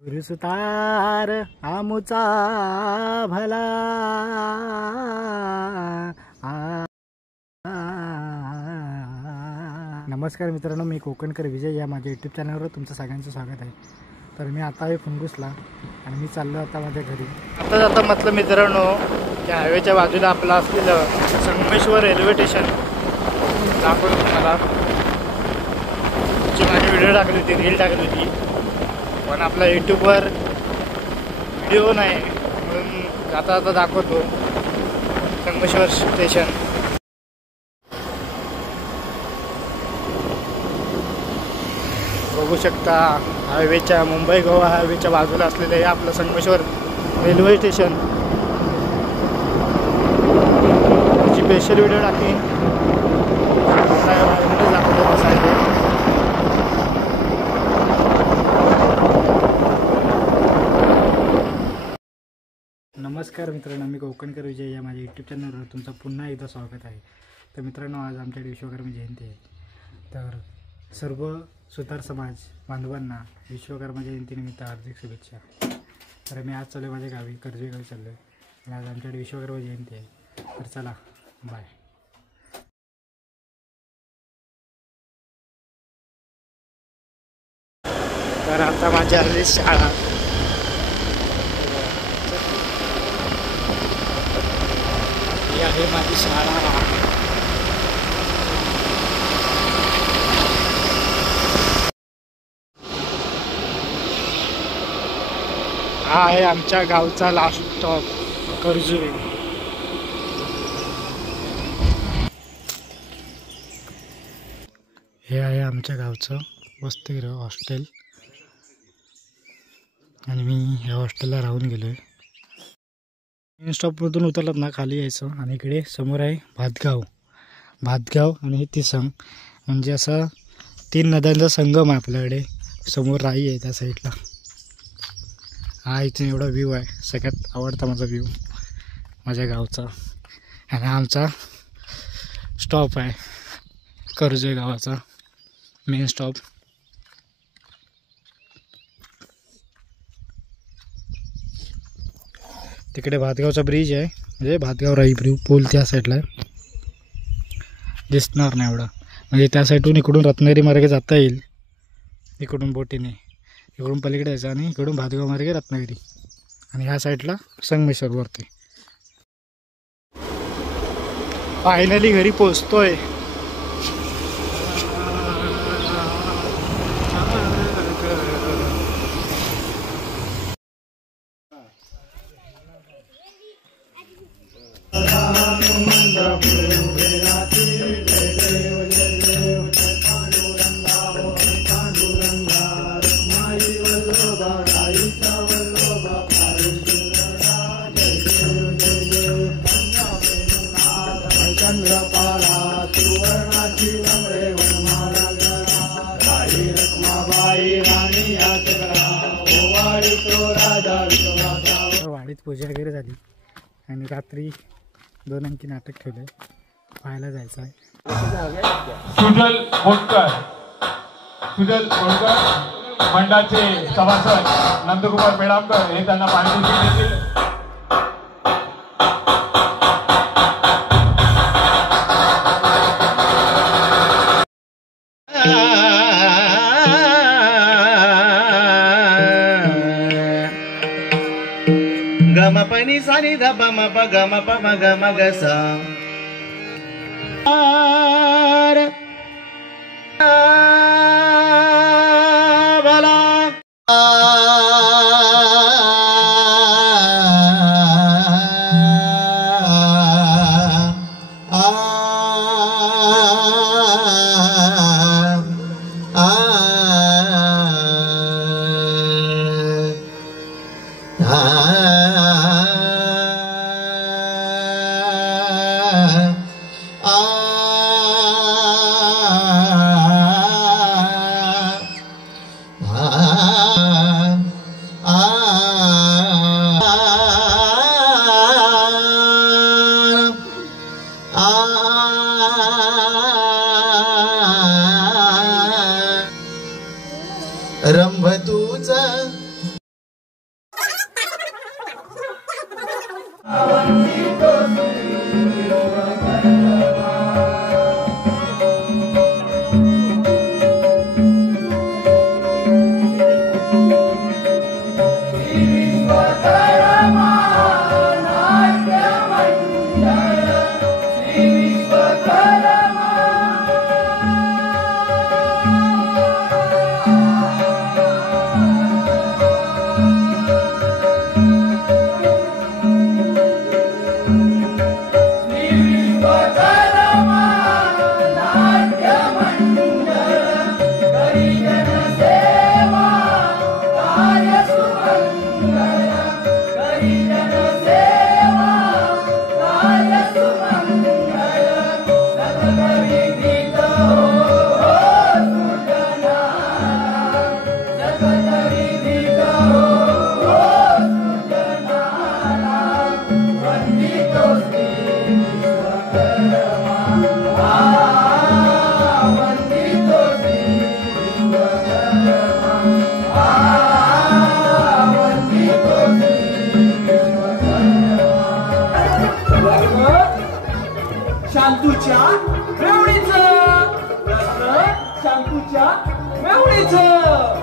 गुरुसुतार आमुचा भला नमस्कार मित्रांनो, मी कोकणकर विजय या माझ्या यूट्यूब चॅनलवर तुमचं सगळ्यांचं स्वागत आहे. तर मी आता आहे फुंगुसला आणि मी चाललो आता माझ्या घरी. आता म्हटलं मित्रांनो, त्या हायवेच्या बाजूला आपलं असलेलं संगमेश्वर रेल्वे स्टेशन दाखवतो तुम्हाला. जी माझी व्हिडिओ टाकली होती, रील टाकली होती, पण आपला यूट्यूबवर व्हिडिओ नाही म्हणून आता दाखवतो संगमेश्वर स्टेशन. बघू शकता हायवेच्या, मुंबई गोवा हायवेच्या बाजूला असलेलं हे आपलं संगमेश्वर रेल्वे स्टेशन. त्याची स्पेशल व्हिडिओ टाकेन. दाखवतो कसं आहे. नमस्कार मित्रांनो, मी कोकणकर विजय या माझ्या यूट्यूब चॅनलवर तुमचं पुन्हा एकदा स्वागत आहे. तर मित्रांनो, आज आमच्याकडे विश्वकर्मा जयंती आहे. तर सर्व सुतार समाज बांधवांना विश्वकर्मा जयंतीनिमित्त हार्दिक शुभेच्छा. तर मी आज चालू आहे माझ्या गावी, कर्जवे गावी चाललो आहे आणि आज आमच्याकडे विश्वकर्मा जयंती आहे. तर चला, बाय. तर आता माझी आली शाळा. ही आहे माझी शाळा. हा आहे आमच्या गावचा लास्ट स्टॉप कर्जुवे. हे आहे आमच्या गावचं वसतिगृह हॉस्टेल आणि मी ह्या हॉस्टेलला राहून गेलो आहे. मेन स्टॉपमधून उतरलात ना, खाली यायचं आणि इकडे समोर आहे भातगाव आणि हे तिसंग, म्हणजे असा 3 नद्यांचा संगम आहे आपल्याकडे. समोर राई आहे त्या साईडला. हा इथून एवढा व्ह्यू आहे, सगळ्यात आवडता माझा व्ह्यू माझ्या गावचा. आणि आमचा स्टॉप आहे कर्जवे गावाचा मेन स्टॉप. तिकडे भातगावचा ब्रिज आहे, म्हणजे भातगाव राई पूल त्या साईडला आहे. दिसणार नाही एवढं, म्हणजे त्या साईडून इकडून रत्नागिरी मार्गे जाता येईल. इकडून बोटीने इकडून पलीकडे यायचं आणि इकडून भातगाव मार्गे रत्नागिरी आणि ह्या साईडला संगमेश्वरवरती. फायनली घरी पोचतोय. वाडीत पूजा वगैरे झाली आणि रात्री 2 अंकी नाटक ठेवले, पाहायला जायचं आहे. सुजल मोटकर मंडळाचे सभासद नंदकुमार पेडामकर हे त्यांना पारितोषिक देतील. गम पनी सानी ध प म प ग म प म ग म ग सा भला शांतूच्या मेवणीचं शांतूच्या मेवणीचं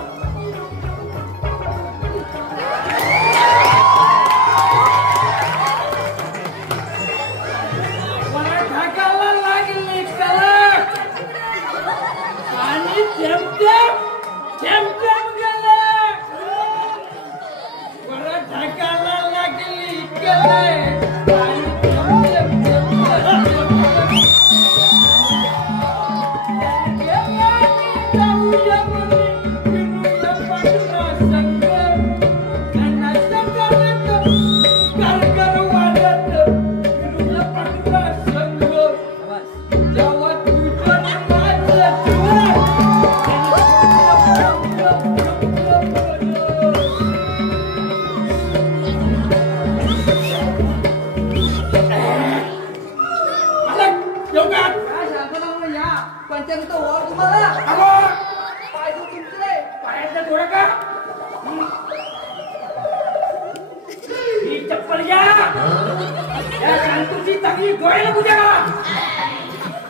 ढाकाला लागली कलक आणि थेंब गेले परत ढाकाला लागली कलक चप्पल घ्या या शांतूची चांगली गोळ्याला पूजा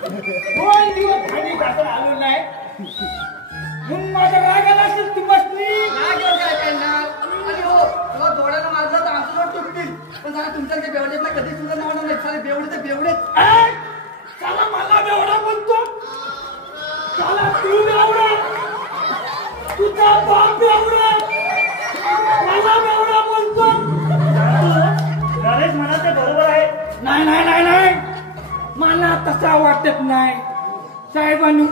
दोन दिवस खाली घासून आलो नाही म्हणून माझ्या रागाला असेल तू बसली काय करणार आणि हो तुला डोळ्याला मारलं तर आमचं डोळ तुटतील पण जरा तुमच्याकडे बेवडेतला कधी सुद्धा नाव नाही सारे बेवडे ते बेवडेच चला मला बेवडा बोलतो चला तू बेवडा तुझा बाप बेवडा मला बेवडा बोलतो नरेश म्हणा ते बरोबर आहे नाही मला तसा वाटत नाही साहेबांनी